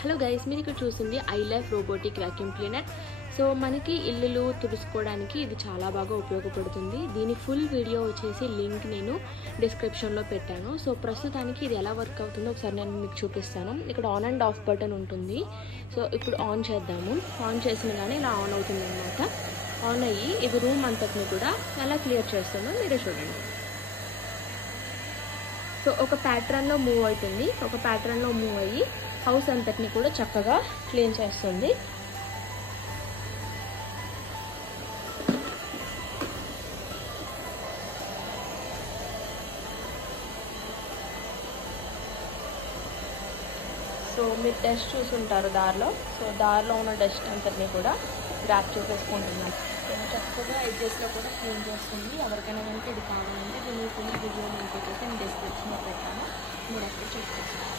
Hello guys, మీరు ఇక్కడ చూసింది I life robotic vacuum cleaner. So మనకి ఇల్లులు తుడుచుకోవడానికి ఇది చాలా బాగా ఉపయోగపడుతుంది. దీని ఫుల్ వీడియో వచ్చేసి లింక్ నేను డిస్క్రిప్షన్లో పెట్టాను. సో ప్రస్తుతానికి ఇది ఎలా వర్క్ అవుతుందో ఒకసారి నేను మీకు చూపిస్తాను. ఇక్కడ ఆన్ అండ్ ఆఫ్ బటన్ ఉంటుంది. సో ఇప్పుడు ఆన్ చేద్దాము. ఆన్ చేసిన కానీ ఇలా ఆన్ అవుతుంది అన్నమాట. ఆన్ అయ్యి ఇది రూమ్ అంతటిని కూడా ఎలా క్లియర్ చేస్తుందో మీరే చూడండి. సో ఒక ప్యాటర్న్లో మూవ్ అవుతుంది. ఒక ప్యాటర్న్లో మూవ్ అయ్యి హౌస్ అంతటిని కూడా చక్కగా క్లీన్ చేస్తుంది. సో మీరు డస్ట్ చూసుంటారు దారిలో. సో దారిలో ఉన్న డస్ట్ అంతటిని కూడా గ్రాప్ చేసేసుకుంటున్నాం. చక్కగా ఎడ్జెస్లో కూడా క్లీన్ చేస్తుంది. ఎవరికైనా కనుక ఇది కావాలంటే దీన్ని ఫుల్ వీడియో లింక్ వచ్చేసి నేను డిస్క్రిప్షన్లో పెట్టాను, మీరు అక్కడ చూసుకోండి.